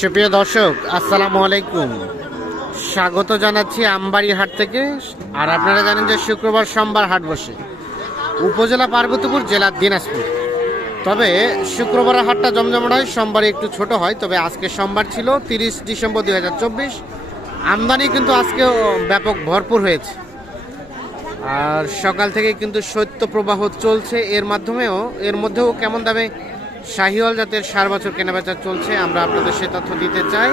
সুপ্রিয় দর্শক, আসসালামু আলাইকুম। স্বাগত জানাচ্ছি আমবাড়ি হাট থেকে, আর আপনারা জানেন যে শুক্রবার সোমবার হাট বসে। উপজেলা পার্বতীপুর জেলা দিনাজপুর। তবে শুক্রবার হাটটা জমজমাট হয়, সোমবারে একটু ছোট হয়, তবে আজকে সোমবার ছিল তিরিশ ডিসেম্বর দুই হাজার চব্বিশ। আমদানি কিন্তু আজকে ব্যাপক ভরপুর হয়েছে। আর সকাল থেকে কিন্তু শৈত্য প্রবাহ চলছে, এর মাধ্যমেও, এর মধ্যেও কেমন দামে শাহিওয়াল জাতের সার বছর কেনাবেচা চলছে, আমরা আপনাদের সে তথ্য দিতে চাই।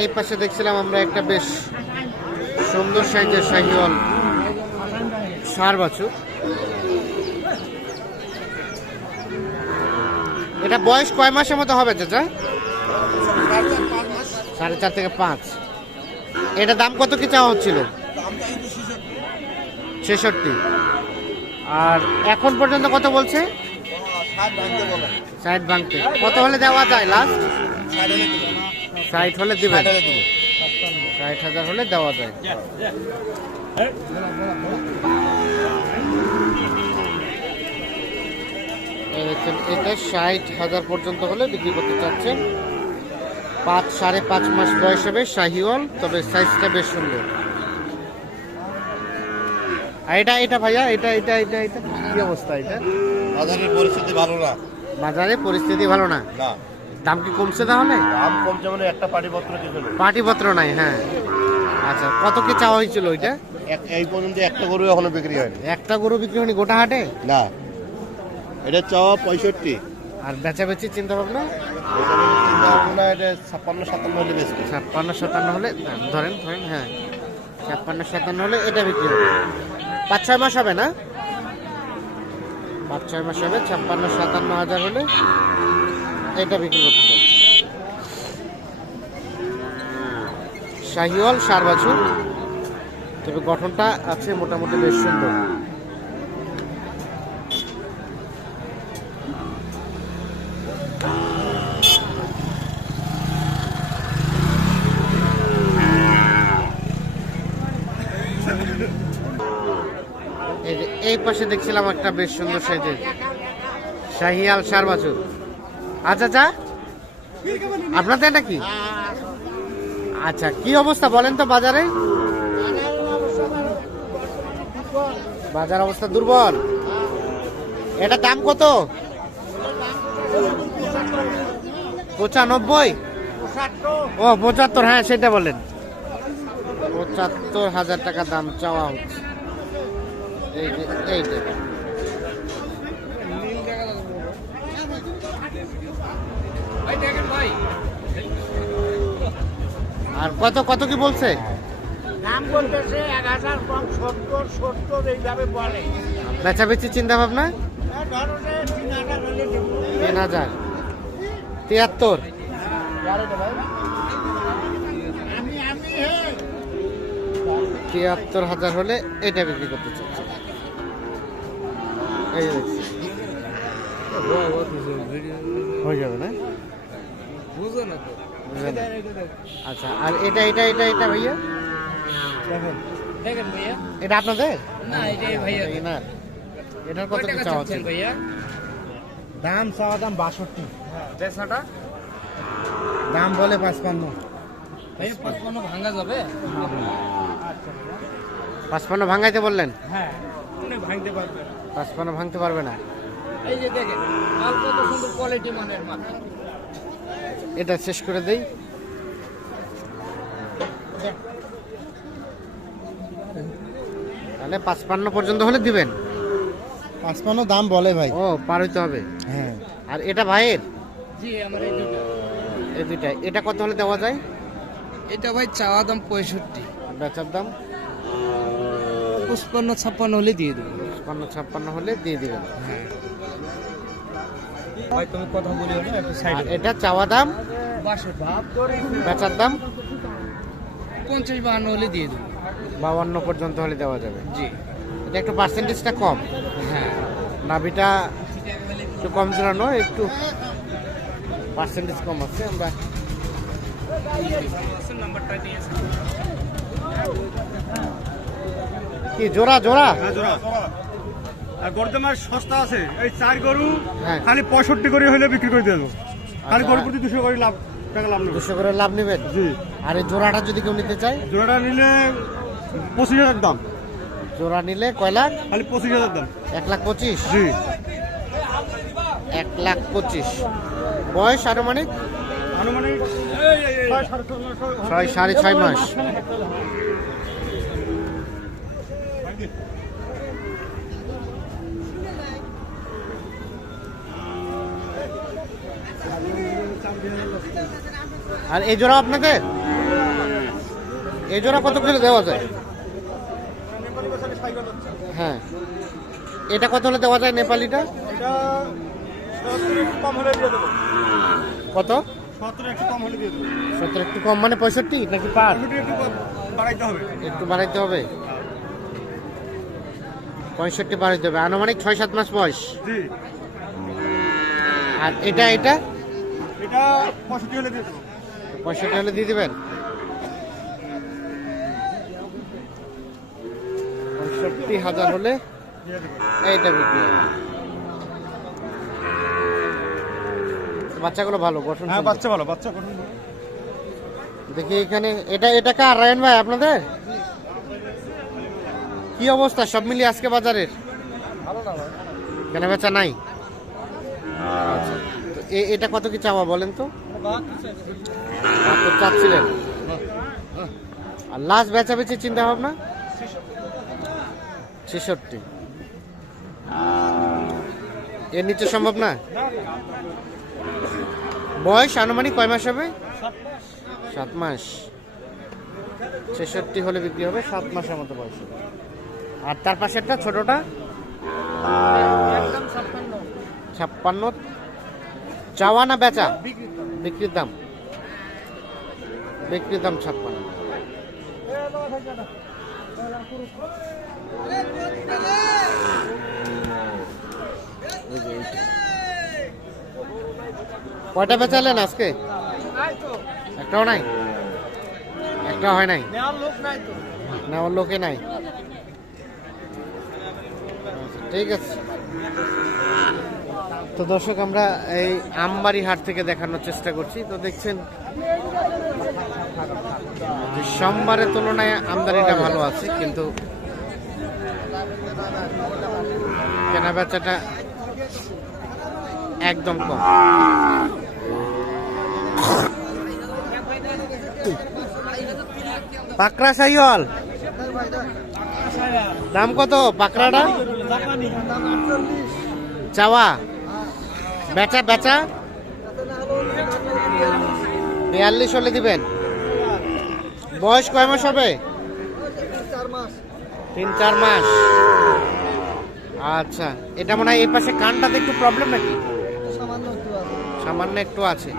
এই পাশে দেখছিলাম আমরা একটা বেশ সুন্দর সাইজের শাহিওয়াল সার বছর। এটা বয়স কয় মাসের মতো হবে, চাচা? সাড়ে চার থেকে পাঁচ। এটা দাম কত কি চাওয়া হচ্ছিল? ছেষট্টি। আর এখন পর্যন্ত কত বলছে? ষাট ভাঙতে। কত হলে দেওয়া যায় লাস্ট ষাট হলে দিবেন। ষাট হাজার হলে দেওয়া যায়। এটা ষাট হাজার পর্যন্ত হলে বিক্রি করতে চাচ্ছেন। পাঁচ, সাড়ে পাঁচ মাস বয়স হবে শাহিওয়াল, তবে সাইজটা বেশ সুন্দর। আর এটা এটা ভাইয়া এটা এটা এটা এটা কি অবস্থা এটা? বাজারের পরিস্থিতি ভালো না। বাজারে পরিস্থিতি ভালো না? না। দাম কি কমছে তাহলে? দাম কমছে মানে একটা পাটিপত্র কিছু নেই। পাটিপত্র নাই হ্যাঁ। আচ্ছা কত কি চাওয়া হয়েছিল ওইটা? এই পর্যন্ত একটা গরু এখনও বিক্রি হয়নি। একটা গরু বিক্রি হয়নি গোটা হাটে? না। এটা চাওয়া পঁয়ষট্টি। আর ভাবনা এটা চিন্তা ভাবনা এটা ছাপ্পান্ন সাতান্ন হলে বেশি। ছাপ্পান্ন সাতান্ন হলে ধরেন ধরেন হ্যাঁ। ছাপ্পান্ন সাতান্ন হলে এটা বিক্রি হবে। পাঁচ ছয় মাস হবে না? পাঁচ ছয় মাস হবে ছাপ্পান্ন, সাতান্ন হাজার হলে এটা বিক্রি করতে চাচ্ছি শাহিওয়াল সার বাছুর তবে গঠনটা আছে মোটামুটি বেশ সুন্দর। এই পাশে দেখছিলাম একটা বেশ সুন্দর সাইজের শাহিয়াল সার বাছুর। আচ্ছা আচ্ছা। আপনাদের নাকি আচ্ছা কি অবস্থা বলেন তো বাজারে? বাজার অবস্থা দুর্বল। এটা দাম কত? পঁচানব্বই? ও, পঁচাত্তর হ্যাঁ সেটা বলেন। পঁচাত্তর হাজার টাকা দাম চাওয়া হচ্ছে। এই যে আর কত কত কি বলছে? দাম বলতেছে এক হাজার কম সত্তর সত্তর এইভাবে বলে। বেচাবেচি চিন্তা ভাবনা তিন হাজার তিয়াত্তর। আমি আমি হে তিয়াত্তর হাজার হলে এটা বিক্রি করতে চাচ্ছি। এই হয়ে যাবে না? বুঝলেন না। আচ্ছা আর এটা এটা এটা এটা ভাইয়া? দেখেন। ভাইয়া। এটা আপনাদের? না এটাই ভাইয়া এনার এটার কত কত টাকা চাওয়া হচ্ছে? ভাইয়া? দাম চাওয়া দাম বাষট্টি। দেড়শোটা? দাম বলে পাঁচপান্ন। ভাইয়া পঁচপান্ন ভাঙা যাবে? পাঁচপান্ন ভাঙাইতে বললেন? হ্যাঁ ভাঙতে পারবে। পাঁচপান্ন ভাঙতে পারবে না। এই যে দেখেন মাল কত সুন্দর কোয়ালিটি মানের মাল। এটা শেষ করে দেই। তাহলে পাঁচপান্ন পর্যন্ত হলে দিবেন। পাঁচপান্ন দাম বলে ভাই। ও পার হইতে হবে। হ্যাঁ। আর এটা ভাইয়ের? জি আমার এই দুটো এই দুইটা। এটা কত হলে দেওয়া যায়? এটা ভাই চাওয়া দাম পঁয়ষট্টি। আর বেচার দাম? পঁচপান্ন ছাপ্পান্ন হলে দিয়ে দেবো। পাঁচপান্ন ছাপ্পান্ন হলে দিয়ে দিবেন। ভাই তুমি কথা বলিও না একটু আর এটা চাওয়া দাম? বেচার দাম? পঞ্চাশ বাহান্ন হলে দিয়ে দেবো বাউান্ন পর্যন্ত হলে দেওয়া যাবে। জি। এটা একটু পার্সেন্টেজটা কম। হ্যাঁ। নাভিটা একটু কম জোরানো একটু পার্সেন্টেজ কম আছে আমরা কি জোড়া জোড়া? হ্যাঁ জোড়া। আর গরদামার সস্তা আছে। এই চার গরু হ্যাঁ। খালি পঁয়ষট্টি করে হলে বিক্রি করে দেবো। খালি গরু প্রতি দুশো করে লাভ টাকা লাভ নেবে দুশো করে লাভ নেবেন? জি। আর এই জোড়াটা যদি কেউ নিতে চায়? জোড়াটা নিলে পঁচিশ হাজার দাম। জোড়া নিলে কয় লাখ? খালি পঁচিশ হাজার দাম। এক লাখ পঁচিশ? জি। এক লাখ পঁচিশ। বয়স আনুমানিক? আনুমানিক ছয় সাড়ে ছয় মাস আর এই জোড়া আপনাদের এই জোড়া কত করে দেওয়া যায়? হ্যাঁ। এটা কত হলে দেওয়া যায় নেপালিটা? কত? সত্তর একটু কম মানে পঁয়ষট্টি নাকি পার? একটু বাড়াইতে হবে। একটু বাড়াইতে হবে পঁয়ষট্টি বাড়াইতে হবে। আনুমানিক ছয় সাত মাস বয়স। আর এটা এটা? এটা পঁয়ষট্টি হলে দিয়ে দেবো। পঁয়ষট্টি হলে দিয়ে দেবেন? পঁয়ষট্টি হাজার হলে এইটা বিক্রি বাচ্চাগুলো ভালো গঠন হ্যাঁ বাচ্চা ভালো বাচ্চা গঠন দেখি এখানে এটা এটা কার রায়ন ভাই আপনাদের? কি অবস্থা সব মিলিয়ে আজকে বাজারের? কেনা বেচা নাই? আচ্ছা। এটা কত কি চাওয়া বলেন তো? চাচ্ছিলেন। আর লাস্ট বেচা বেচি চিন্তা ভাবনা ছেষট্টি এর নিচে সম্ভব না? বয়স আনুমানিক কয় মাস হবে? সাত মাস। ছেষট্টি হলে বিক্রি হবে, সাত মাসের মতো বয়স আর তার পাশে একটা ছোটটা? ছাপ্পান্ন। চাওয়া না বেচা। বিক্রির দাম। বিক্রির দাম ছাপ্পান্ন। কয়টা বেচালেন আজকে? একটাও নাই? একটা হয় নাই? নেওয়ার লোকে নাই। আচ্ছা, ঠিক আছে। তো দর্শক, আমরা এই আমবাড়ি হাট থেকে দেখানোর চেষ্টা করছি। তো দেখছেন, সোমবারের তুলনায় আমদানিটা ভালো আছে, কিন্তু কেনা বেচাটা একদম কম। পাকড়া সাইহল। দাম কত পাকড়াটা? চাওয়া। বেচা বেচা। বিয়াল্লিশ হলে দিবেন। বয়স কয় মাস হবে? তিন, চার মাস। আচ্ছা এটা মনে হয় এই পাশে কানটাতে একটু প্রবলেম নাকি? সামান্য একটু আছে।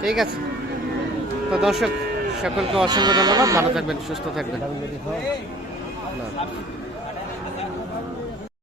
ঠিক আছে। তো দর্শক, সকলকে অসংখ্য ধন্যবাদ। ভালো থাকবেন, সুস্থ থাকবেন।